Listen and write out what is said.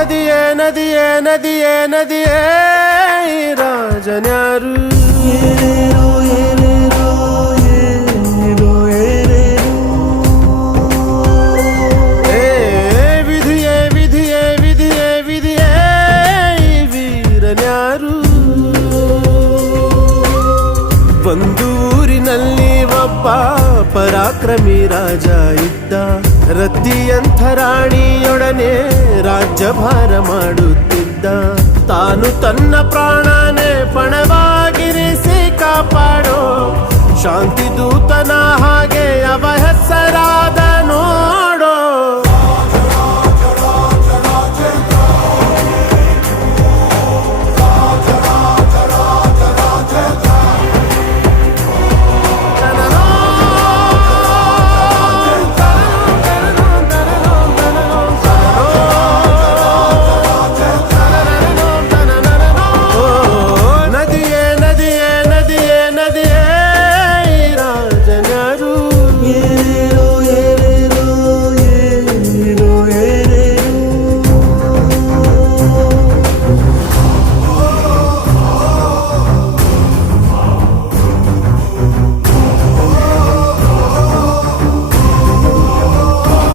ನದಿಯೇ ನದಿಯೇ ನದಿಯೇ ನದಿಯೇ ರಾಜನ್ಯಾರು ಏನೇನೋ ಏನೇನೋ ಏನೇನೋ ಏ ವಿಧಿಯೇ ವಿಧಿಯೇ ವಿಧಿಯೇ ವಿಧಿಯೇ ವೀರನ್ಯಾರು ಒಂದು ಊರಿನಲ್ಲಿ ಒಬ್ಬ ಪರಾಕ್ರಮಿ ರಾಜ ಇದ್ದ ರತಿಯಂಥ ರಾಣಿಯೊಡನೆ ರಾಜ್ಯಭಾರ ಮಾಡುತ್ತಿದ್ದ ತಾನು ತನ್ನ ಪ್ರಾಣನೇ ಪಣವಾಗಿರಿಸಿ ಕಾಪಾಡೋ ಶಾಂತಿ ದೂತನ ಹಾಗೆ ಅವ ಹೆಸರಾದನೋ